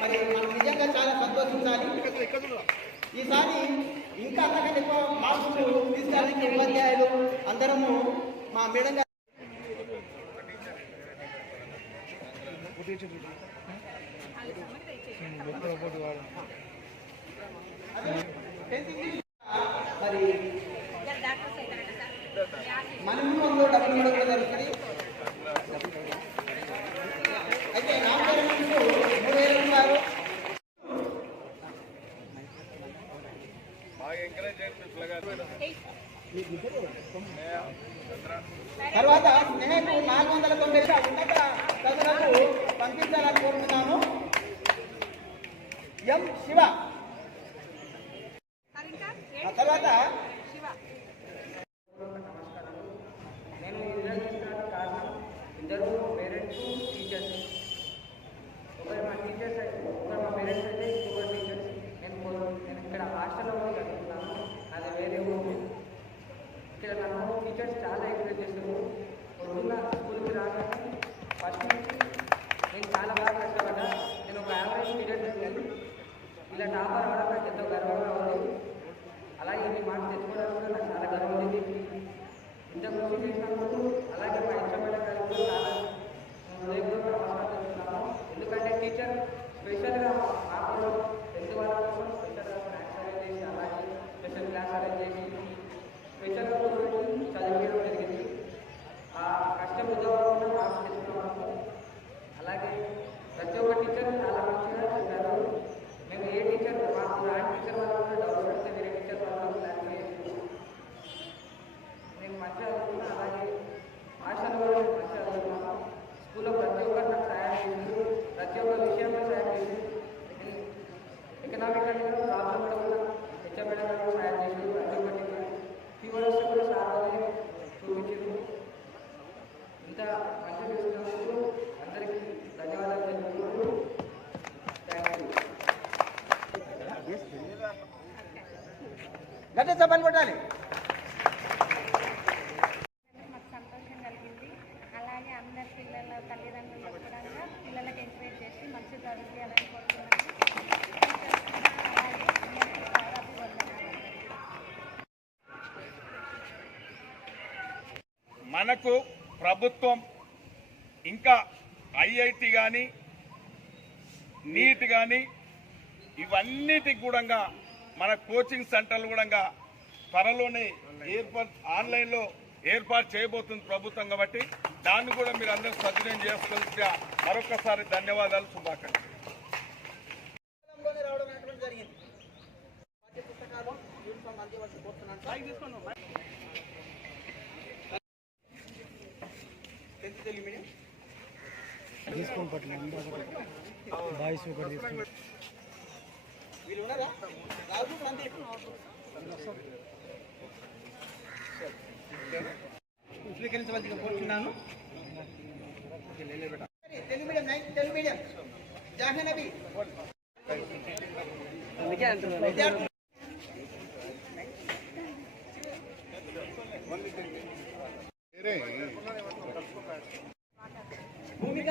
మరి మనం నిజంగా చాలా సంతోషించాలి. ఈసారి ఇంకా అంతకంటే ఎక్కువ మార్కులు తీసుకోవడానికి ఉపాధ్యాయులు అందరము మా మేడం గారు మరి మనలో డబ్బులు కూడా జరుగుతుంది. అయితే నామకరణకు 3,000 రూపాయలు. తర్వాత స్నేహకు 490 ఉన్నత చదువులకు పంపించాలని కోరుతున్నాము. ఎం శివ. తర్వాత నేను ఈ రిజల్ట్ తీసుకోవడానికి కారణం ఇద్దరు పేరెంట్స్ టీచర్స్. ఒకరు మా టీచర్స్ అయితే ఒకరు మా పేరెంట్స్ అయితే ఇంకొకరు టీచర్స్. నేను ఇక్కడ హాస్టల్లో చదువుతున్నాను. అది వేరే ఊరు. ఇక్కడ నన్ను టీచర్స్ చాలా ఎంకరేజ్ చేస్తారు. పొద్దున్న స్కూల్కి రాగానే ఫస్ట్ నుంచి నేను చాలా బాగా కష్టపడ్డా. నేను ఒక యావరేజ్ స్టూడెంట్. ఇలా టాపర్ అవడం నాకు ఎంతో గర్వంగా ఉంది. అలాగే మీ మాట తెచ్చుకోవడానికి కూడా నాకు చాలా గర్వం ఉంది. ఇంత కృషి చేసినందుకు అలాగే మా ఇష్టమైన కలిసి చాలా నమస్కారం చేస్తున్నాను. ఎందుకంటే టీచర్ స్పెషల్గా మా కోసం 10th వాళ్ళ కోసం స్పెషల్గా స్నాక్స్ అరేంజ్ చేసి అలాగే స్పెషల్ క్లాస్ అరేంజ్ చేసి స్పెషల్గా చదివించడం జరిగింది. ఆ కష్టం ఉద్యోగంలో మార్క్స్ తెచ్చుకున్నాము. అలాగే ప్రతి ఒక్క టీచర్ చాలా మంచిగా చెప్పారు. మేము ఏ టీచర్ మాకు రాని టీచర్ వాళ్ళు కూడా డౌట్ పడితే వేరే టీచర్ వాళ్ళు క్లాస్ చేసి నేను మంచిగా చదువుకున్నాను. అలాగే హాస్టల్లో కూడా నేను మంచిగా చదువుకున్నాను. స్కూల్లో ప్రతి ఒక్కరు నాకు సహాయం చేసింది. ప్రతి ఒక్క విషయంలో సహాయం చేసింది. ఎకనామికల్గా ప్రాబ్లం కూడా హెచ్చబెట్టడం కూడా సహాయం చేసింది. ప్రతి ఒక్కటి ఫీవర్స్ కూడా సార్లు చూపించారు. ఇంత మంచిగా చూసినందుకు అందరికీ ధన్యవాదాలు తెలుపుకుంటూ థ్యాంక్ యూ. గట్టిగా చెప్పని కొట్టాలి. మాకు సంతోషం కలిగింది. అలాగే అందరి పిల్లల తల్లిదండ్రులు కూడా పిల్లలకు ఎంకరేజ్ చేసి మంచి చదివించాలని కోరుతున్నాను. అలాగే అందరికీ అభివందనాలు. మనకు ప్రభుత్వం ఇంకా ఐఐటి కానీ నీట్ కానీ ఇవన్నిటికి కూడా మన కోచింగ్ సెంటర్లు కూడా త్వరలోనే ఆన్లైన్లో ఏర్పాటు చేయబోతుంది ప్రభుత్వం. కాబట్టి దాన్ని కూడా మీరు అందరూ సద్వినియోగం చేసుకోవాల్సిన మరొకసారి ధన్యవాదాలు, శుభాకాంక్షలు. తీసుకోండి పట్ల బాయ్స్ ఒకటి తీసుకోండి. వీళ్ళు ఉన్నారా? రాజు సందీప్ స్వీకరించవలసిగా కోరుతున్నాను. Telugu medium 9th Telugu medium Jahnavi Bhumika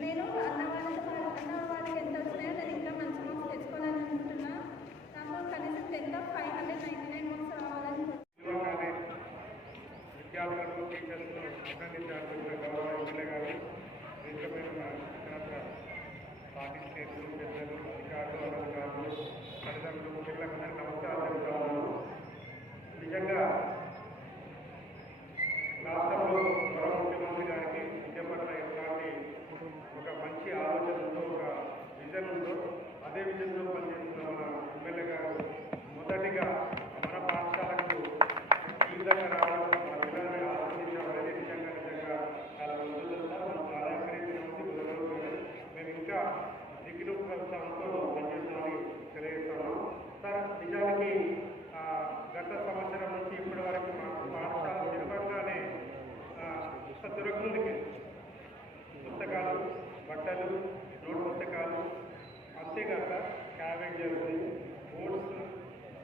నేను అన్నవాళ్ళకి ఎంత వచ్చినాయో నేను ఇంకా మంచి మార్క్స్ తెచ్చుకోవాలని అనుకుంటున్నా. నాకు కనీసం 10th of 599 మార్క్స్ రావాలని. విద్యార్థులకు టీచర్స్ను అభినందించాల్సిన గౌరవ ఎమ్మెల్యే గారు, దేశమైన పార్టీ స్టేట్లు పెద్దలు, అధికారులు, అనధికారులు, తల్లిదండ్రులు, పిల్లలందరికీ నమస్కారాలు చెప్తాను. నిజంగా రాష్ట్రంలో గౌరవ ముఖ్యమంత్రి గారికి విద్య పట్ల చెప్పినా సార్ క్యాబేజెస్ ఓట్స్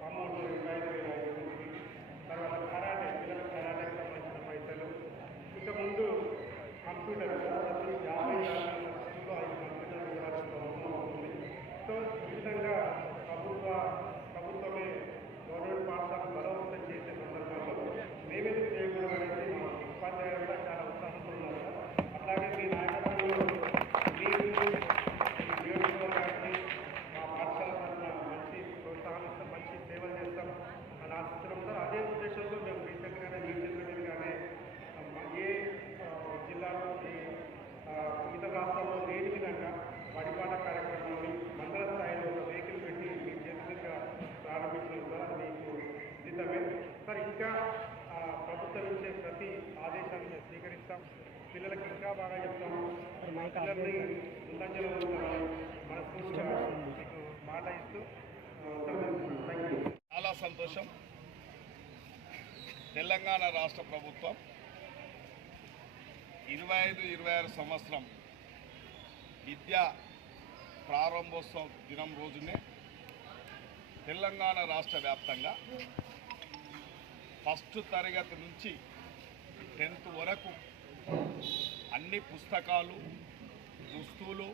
అమౌంట్ 25,000 తర్వాత కరాటే పిల్లల కరాటేకి సంబంధించిన పైసలు ఇంతకుముందు కంప్యూటర్ ప్రతి 50,000 స్కూల్లో 5 కంప్యూటర్లు కూడా అవసరం అవుతుంది. సో ఈ విధంగా ప్రభుత్వమే గవర్నమెంట్ పాఠశాలను బలోపేతం చేసే సందర్భంలో మేమేది చేయకూడదు అనేది మా ఉపాధ్యాయులు కూడా చాలా ఉత్సాహంతో ఉన్నారు. అట్లాగే మీ నాయకత్వంలో మీరు నియోజకవర్గానికి మా పాఠశాల తరఫున మంచి ప్రోత్సాహం ఇస్తాం, మంచి సేవలు చేస్తాం అని ఆశిస్తున్నాం సార్. అదే ఉద్దేశంతో మేము రీసెంట్గానే మీరు చెప్పినట్టుగానే ఏ జిల్లాలో ఇతర రాష్ట్రాల్లో లేని విధంగా వడిపాట కార్యక్రమాన్ని మండల స్థాయిలో ఒక వెహికల్ పెట్టి మీ చేతులుగా ప్రారంభించడం ద్వారా అది మీకు సిద్ధమే సార్. ఇంకా ప్రభుత్వం ఇచ్చే ప్రతి ఆదేశాన్ని స్వీకరిస్తాం, పిల్లలకి ఇంకా బాగా చెప్తాం, పిల్లల్ని ముందంజలో మనస్ఫూర్తిగా మీకు మాట ఇస్తూ థ్యాంక్ యూ. చాలా సంతోషం. తెలంగాణ రాష్ట్ర ప్రభుత్వం 25-26 సంవత్సరం విద్యా ప్రారంభోత్సవం దినం రోజునే తెలంగాణ రాష్ట్ర వ్యాప్తంగా ఫస్ట్ తరగతి నుంచి 10th వరకు అన్ని పుస్తకాలు, దుస్తులు,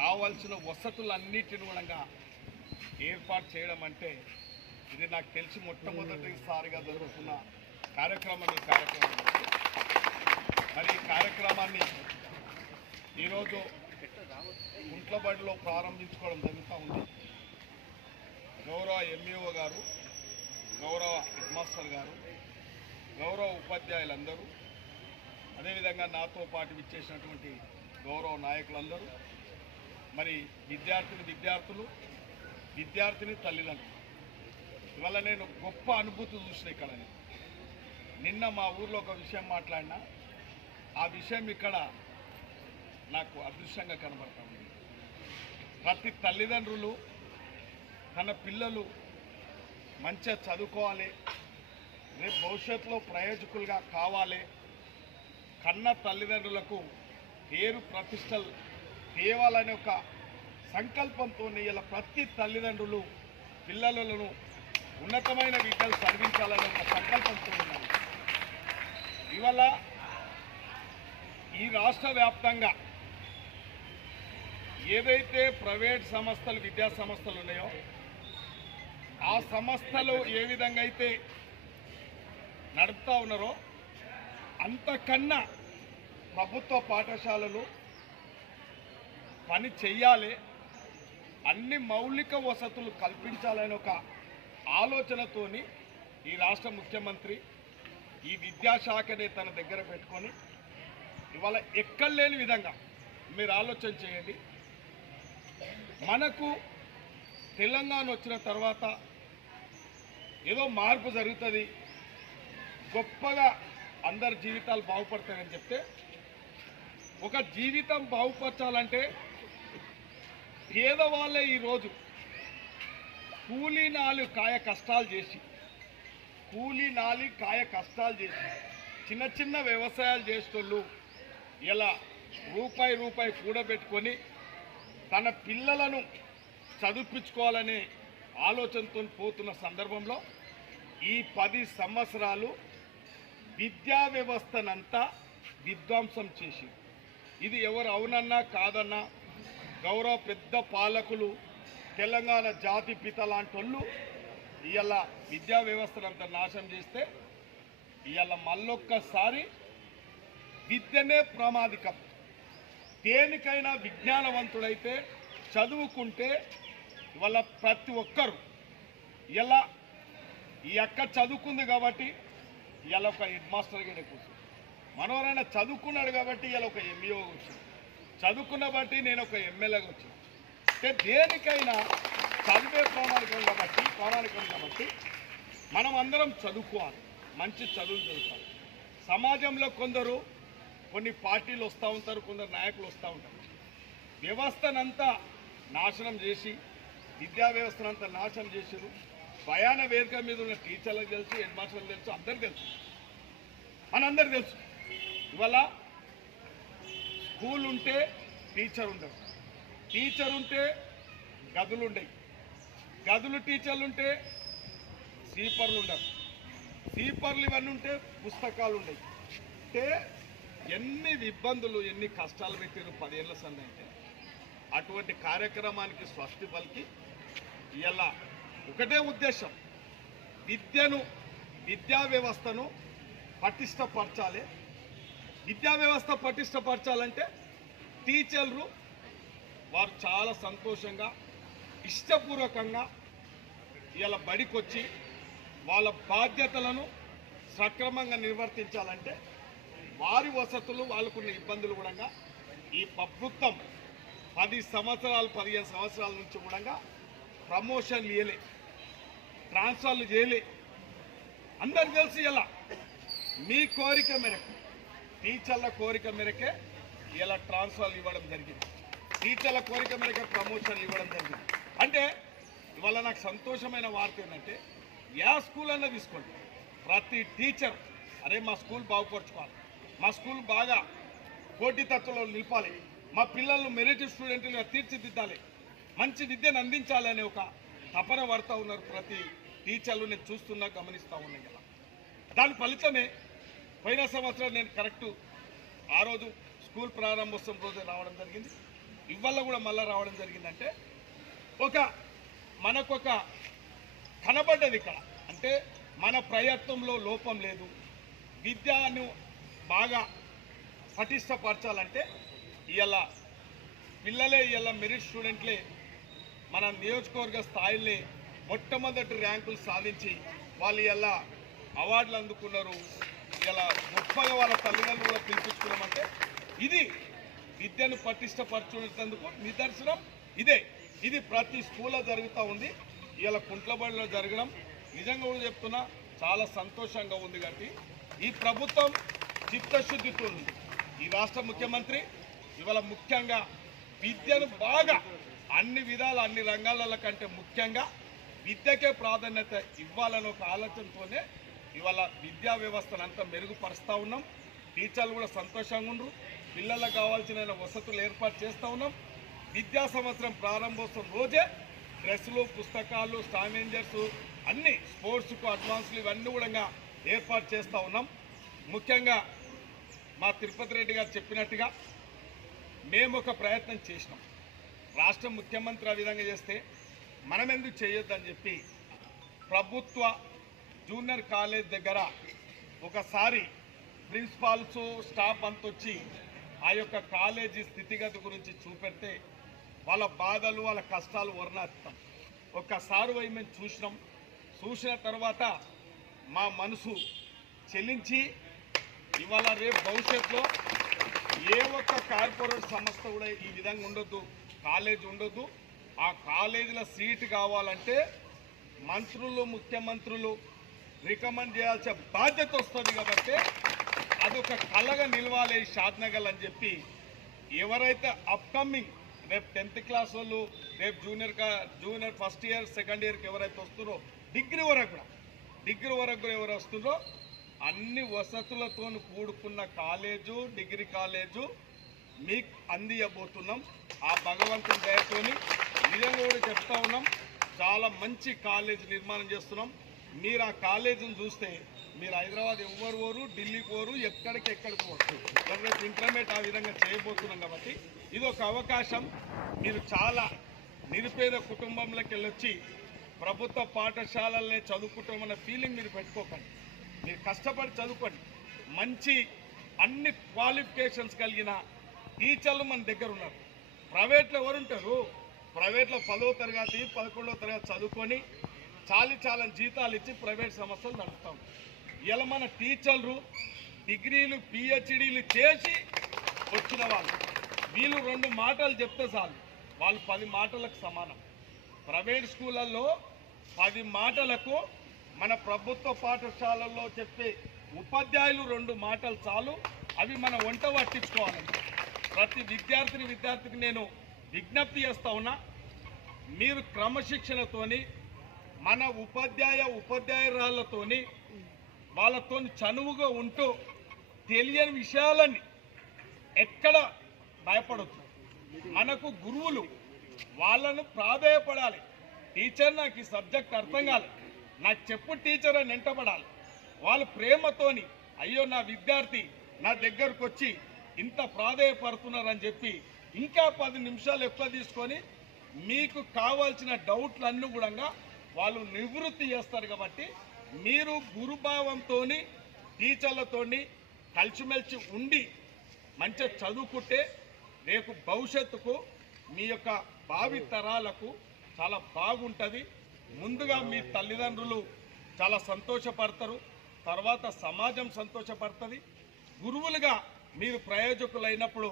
కావాల్సిన వసతులన్నిటిని కూడా ఏర్పాటు చేయడం అంటే ఇది నాకు తెలిసి మొట్టమొదటిసారిగా జరుగుతున్న కార్యక్రమం. మరి ఈ కార్యక్రమాన్ని ఈరోజు గుంట్లబడిలో ప్రారంభించుకోవడం జరుగుతూ ఉంది. గౌరవ ఎంఈఓ గారు, గౌరవ హెడ్ మాస్టర్ గారు, గౌరవ ఉపాధ్యాయులందరూ, అదేవిధంగా నాతో పాటు విచ్చేసినటువంటి గౌరవ నాయకులందరూ, మరి విద్యార్థులు, విద్యార్థిని తల్లిదండ్రులు, ఇవాళ నేను గొప్ప అనుభూతి చూసిన ఇక్కడ. నిన్న మా ఊర్లో ఒక విషయం మాట్లాడినా ఆ విషయం ఇక్కడ నాకు అదృష్టంగా కనబడతా ఉంది. ప్రతి తల్లిదండ్రులు తన పిల్లలు మంచిగా చదువుకోవాలి, రేపు భవిష్యత్తులో ప్రయోజకులుగా కావాలి, కన్న తల్లిదండ్రులకు పేరు ప్రతిష్టలు తేవాలనే ఒక సంకల్పంతో ఇలా ప్రతి తల్లిదండ్రులు పిల్లలను ఉన్నతమైన విద్యలు చదివించాలనే ఒక సంకల్పంతో ఉన్నారు. ఇవాళ ఈ రాష్ట్ర వ్యాప్తంగా ఏదైతే ప్రైవేట్ సంస్థలు, విద్యా సంస్థలు ఉన్నాయో ఆ సంస్థలు ఏ విధంగా అయితే నడుపుతూ ఉన్నారో అంతకన్నా ప్రభుత్వ పాఠశాలలు పని చెయ్యాలి, అన్ని మౌలిక వసతులు కల్పించాలని ఒక ఆలోచనతోని ఈ రాష్ట్ర ముఖ్యమంత్రి ఈ విద్యాశాఖని తన దగ్గర పెట్టుకొని ఇవాళ ఎక్కడ లేని విధంగా మీరు ఆలోచన చేయండి. మనకు తెలంగాణ వచ్చిన తర్వాత ఏదో మార్పు జరుగుతుంది, గొప్పగా అందరి జీవితాలు బాగుపడతాయని చెప్తే, ఒక జీవితం బాగుపరచాలంటే పేదవాళ్ళే ఈరోజు కూలీ నాలి కాయ కష్టాలు చేసి చిన్న చిన్న వ్యవసాయాలు చేసేటోళ్ళు ఇలా రూపాయి కూడబెట్టుకొని తన పిల్లలను చదివించుకోవాలనే ఆలోచనతో పోతున్న సందర్భంలో ఈ 10 సంవత్సరాలు విద్యా వ్యవస్థనంతా విధ్వంసం చేసి, ఇది ఎవరు అవునన్నా కాదన్నా గౌరవ పెద్ద పాలకులు తెలంగాణ జాతి పిత లాంటి వాళ్ళు ఇవాళ విద్యా వ్యవస్థనంతా నాశనం చేస్తే ఇవాళ మళ్ళొక్కసారి విద్యనే ప్రమాదికం. దేనికైనా విజ్ఞానవంతుడైతే చదువుకుంటే ఇవాళ ప్రతి ఒక్కరు ఇలా ఈ అక్క చదువుకుంది కాబట్టి ఇలా ఒక హెడ్ మాస్టర్గానే కూర్చుంది, మనోరైనా చదువుకున్నాడు కాబట్టి ఇలా ఒక ఎంఈఓ కూర్చుంది, చదువుకున్న బట్టి నేను ఒక ఎమ్మెల్యేగా వచ్చాను. అంటే దేనికైనా చదివే ప్రామాణికం కాబట్టి మనం అందరం చదువుకోవాలి, మంచి చదువులు చదువుకోవాలి. సమాజంలో కొన్ని పార్టీలు వస్తూ ఉంటారు, కొందరు నాయకులు వస్తూ ఉంటారు, వ్యవస్థనంతా నాశనం చేసి, విద్యా వ్యవస్థనంతా నాశనం చేసారు. భయాన వేదిక మీద ఉన్న టీచర్లకు తెలుసు, హెడ్ మాస్టర్లకు తెలుసు, అందరికి తెలుసు, మనందరికి తెలుసు. ఇవాళ స్కూల్ ఉంటే టీచర్ ఉండరు, టీచర్ ఉంటే గదులు ఉండయి, గదులు టీచర్లు ఉంటే స్వీపర్లు ఉండరు, స్వీపర్లు ఇవన్నీ ఉంటే పుస్తకాలు ఉండయి. అంటే ఎన్ని ఇబ్బందులు ఎన్ని కష్టాలు పెట్టారు 10 ఏళ్ల సంది అంటే అటువంటి కార్యక్రమానికి స్వస్తి పలికి ఇలా ఒకటే ఉద్దేశం, విద్యా వ్యవస్థను పటిష్టపరచాలి. విద్యా వ్యవస్థ పటిష్టపరచాలంటే టీచర్లు వారు చాలా సంతోషంగా ఇష్టపూర్వకంగా ఇలా బడికొచ్చి వాళ్ళ బాధ్యతలను సక్రమంగా నిర్వర్తించాలంటే వారి వసతులు వాళ్ళకున్న ఇబ్బందులు కూడా ఈ ప్రభుత్వం 10 సంవత్సరాలు 15 సంవత్సరాల నుంచి కూడా ప్రమోషన్లు ఇవ్వలే, ట్రాన్స్ఫర్లు చేయలే. అందరికి తెలిసి ఇలా మీ కోరిక మేరకు టీచర్ల కోరిక మేరకే ఇలా ట్రాన్స్ఫర్లు ఇవ్వడం జరిగింది, టీచర్ల కోరిక మేరకే ప్రమోషన్లు ఇవ్వడం జరిగింది. అంటే ఇవాళ నాకు సంతోషమైన వార్త ఏంటంటే ఏ స్కూల్ అన్నా తీసుకోండి, ప్రతి టీచర్ అరే మా స్కూల్ బాగుపరచుకోవాలి, మా స్కూల్ బాగా పోటీతత్వంలో నిలపాలి, మా పిల్లలను మెరిట్ స్టూడెంట్లుగా తీర్చిదిద్దాలి, మంచి విద్యను అందించాలి అనే ఒక తపన పడుతూ ఉన్నారు ప్రతి టీచర్లు. నేను చూస్తున్నా, గమనిస్తూ ఉన్నాను కదా. దాని ఫలితమే పోయిన సంవత్సరం నేను కరెక్టు ఆ రోజు స్కూల్ ప్రారంభోత్సవం రోజే రావడం జరిగింది, ఇవాళ కూడా మళ్ళీ రావడం జరిగిందంటే మనకొక కనబడ్డది ఇక్కడ. అంటే మన ప్రయత్నంలో లోపం లేదు, విద్యను బాగా పటిష్టపరచాలంటే ఇలా పిల్లలే ఇలా మెరిట్ స్టూడెంట్లే మన నియోజకవర్గ స్థాయిలో మొట్టమొదటి ర్యాంకులు సాధించి వాళ్ళు ఇలా అవార్డులు అందుకున్నారు. ఇలా గొప్పగా వాళ్ళ తల్లిదండ్రులు కూడా పిలిపించుకున్నామంటే ఇది విద్యను పటిష్టపరచుకునేందుకు నిదర్శనం. ఇది ప్రతి స్కూల్లో జరుగుతూ ఉంది. ఇలా కుంట్లబడిలో జరగడం నిజంగా కూడా చెప్తున్నా చాలా సంతోషంగా ఉంది. కాబట్టి ఈ ప్రభుత్వం చిత్తశుద్ధితో ఉంది. ఈ రాష్ట్ర ముఖ్యమంత్రి ఇవాళ ముఖ్యంగా విద్యను బాగా అన్ని విధాల అన్ని రంగాల కంటే ముఖ్యంగా విద్యకే ప్రాధాన్యత ఇవ్వాలని ఒక ఆలోచనతోనే ఇవాళ విద్యా వ్యవస్థను అంతా మెరుగుపరుస్తూ ఉన్నాం. టీచర్లు కూడా సంతోషంగా ఉండరు, పిల్లలకు కావాల్సిన వసతులు ఏర్పాటు చేస్తూ ఉన్నాం. విద్యా సంవత్సరం ప్రారంభోత్సవం రోజే డ్రెస్సులు, పుస్తకాలు, స్టామేంజర్స్ అన్ని స్పోర్ట్స్కు అడ్వాన్స్లు ఇవన్నీ కూడా ఏర్పాటు చేస్తూ ఉన్నాం. ముఖ్యంగా మా తిరుపతి రెడ్డి గారు చెప్పినట్టుగా మేము ఒక ప్రయత్నం చేసినాం. రాష్ట్ర ముఖ్యమంత్రి ఆ విధంగా చేస్తే మనం ఎందుకు చేయొద్దని చెప్పి ప్రభుత్వ జూనియర్ కాలేజ్ దగ్గర ఒకసారి ప్రిన్సిపాల్స్ స్టాఫ్ అంతా వచ్చి ఆ యొక్క కాలేజీ స్థితిగతి గురించి చూపెడితే వాళ్ళ బాధలు వాళ్ళ కష్టాలు వర్ణిస్తాం. ఒక్కసారి పోయి మేము చూసిన తర్వాత మా మనసు చెల్లించి ఇవాళ రేపు భవిష్యత్తులో ఏ ఒక్క కార్పొరేట్ సంస్థ కూడా ఈ విధంగా ఉండొద్దు, కాలేజ్ ఉండొద్దు. ఆ కాలేజీల సీటు కావాలంటే మంత్రులు, ముఖ్యమంత్రులు రికమెండ్ చేయాల్సిన బాధ్యత వస్తుంది. కాబట్టి అదొక కళగా నిలవాలి షాద్నగర్ అని చెప్పి ఎవరైతే అప్కమింగ్ రేపు 10th క్లాస్ వాళ్ళు రేపు జూనియర్ ఫస్ట్ ఇయర్ సెకండ్ ఇయర్కి ఎవరైతే వస్తున్నారో డిగ్రీ వరకు కూడా ఎవరు వస్తున్నారో అన్ని వసతులతో కూడుకున్న కాలేజు, డిగ్రీ కాలేజు మీకు అందియబోతున్నాం. ఆ భగవంతుని దయతోని నిజంగా కూడా చెప్తా ఉన్నాం, చాలా మంచి కాలేజ్ నిర్మాణం చేస్తున్నాం. మీరు ఆ కాలేజీని చూస్తే మీరు హైదరాబాద్ ఎవరు పోరు, ఢిల్లీ పోరు, ఎక్కడికి పోరు. రేపు ఇంటర్మీడియట్ ఆ విధంగా చేయబోతున్నాం. కాబట్టి ఇది ఒక అవకాశం. మీరు చాలా నిరుపేద కుటుంబంలోకి వెళ్ళొచ్చి ప్రభుత్వ పాఠశాలలనే చదువుకుంటామన్న ఫీలింగ్ మీరు పెట్టుకోకండి. మీరు కష్టపడి చదువుకోండి. మంచి అన్ని క్వాలిఫికేషన్స్ కలిగిన టీచర్లు మన దగ్గర ఉన్నారు. ప్రైవేట్లో ఎవరుంటారు? ప్రైవేట్లో 10వ తరగతి 11వ తరగతి చదువుకొని చాలా జీతాలు ఇచ్చి ప్రైవేట్ సంస్థలు నడుపుతాం. ఇలా మన టీచర్లు డిగ్రీలు, పిహెచ్డీలు చేసి వచ్చిన వాళ్ళు వీళ్ళు 2 మాటలు చెప్తే చాలు, వాళ్ళు 10 మాటలకు సమానం. ప్రైవేట్ స్కూళ్ళల్లో 10 మాటలకు మన ప్రభుత్వ పాఠశాలల్లో చెప్పే ఉపాధ్యాయులు 2 మాటలు చాలు. అవి మన వంట పట్టించుకోవాలండి. ప్రతి విద్యార్థికి నేను విజ్ఞప్తి చేస్తా ఉన్నా, మీరు క్రమశిక్షణతోని మన ఉపాధ్యాయురాళ్ళతోని వాళ్ళతో చనువుగా ఉంటూ తెలియని విషయాలని ఎక్కడ భయపడొద్దు. మనకు గురువులు వాళ్ళను ప్రాధేయపడాలి. టీచర్ నాకు ఈ సబ్జెక్ట్ అర్థం కాదు, నాకు చెప్పు టీచర్ అని వెంటబడాలి. వాళ్ళు ప్రేమతోని అయ్యో నా విద్యార్థి నా దగ్గరకు వచ్చి ఇంత ప్రాధేయపడుతున్నారని చెప్పి ఇంకా 10 నిమిషాలు ఎక్కువ తీసుకొని మీకు కావాల్సిన డౌట్లన్నీ కూడా వాళ్ళు నివృత్తి చేస్తారు. కాబట్టి మీరు గురుభావంతో టీచర్లతో కలిసిమెలిసి ఉండి మంచిగా చదువుకుంటే రేపు భవిష్యత్తుకు మీ యొక్క భావి తరాలకు చాలా బాగుంటుంది. ముందుగా మీ తల్లిదండ్రులు చాలా సంతోషపడతారు, తర్వాత సమాజం సంతోషపడుతుంది. గురువులుగా మీరు ప్రయోజకులైనప్పుడు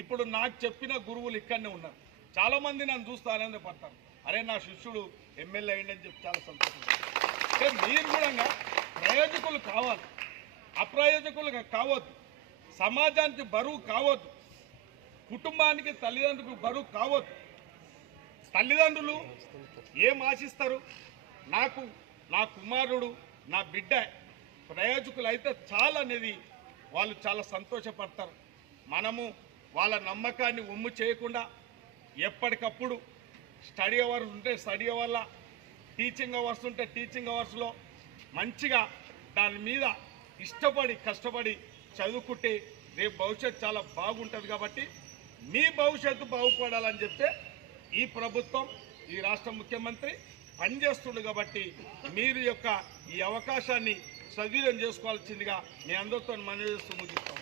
ఇప్పుడు నాకు చెప్పిన గురువులు ఇక్కడనే ఉన్నారు. చాలామంది నన్ను చూస్తూ ఆనందపడతారు, అరే నా శిష్యుడు ఎమ్మెల్యే అయ్యిందని చెప్పి చాలా సంతోషపడతారు. అంటే మీరు కూడా ప్రయోజకులు కావాలి, అప్రయోజకులుగా కావద్దు. సమాజానికి బరువు కావద్దు, కుటుంబానికి తల్లిదండ్రులకు బరువు కావద్దు. తల్లిదండ్రులు ఏం ఆశిస్తారు? నాకు నా కుమారుడు నా బిడ్డ ప్రయోజకులు అయితే చాలా అనేది వాళ్ళు చాలా సంతోషపడతారు. మనము వాళ్ళ నమ్మకాన్ని ఒమ్ము చేయకుండా ఎప్పటికప్పుడు స్టడీ అవర్స్ ఉంటే స్టడీ అవర్ల, టీచింగ్ అవర్స్ ఉంటే టీచింగ్ అవర్స్లో మంచిగా దాని మీద ఇష్టపడి కష్టపడి చదువుకుంటే రేపు భవిష్యత్తు చాలా బాగుంటుంది. కాబట్టి మీ భవిష్యత్తు బాగుపడాలని చెప్తే ఈ ప్రభుత్వం ఈ రాష్ట్ర ముఖ్యమంత్రి పనిచేస్తుండు. కాబట్టి మీరు యొక్క ఈ అవకాశాన్ని సద్వినియోగం చేసుకోవాల్సిందిగా మీ అందరితో మనవి చేస్తూ ముగిస్తాం.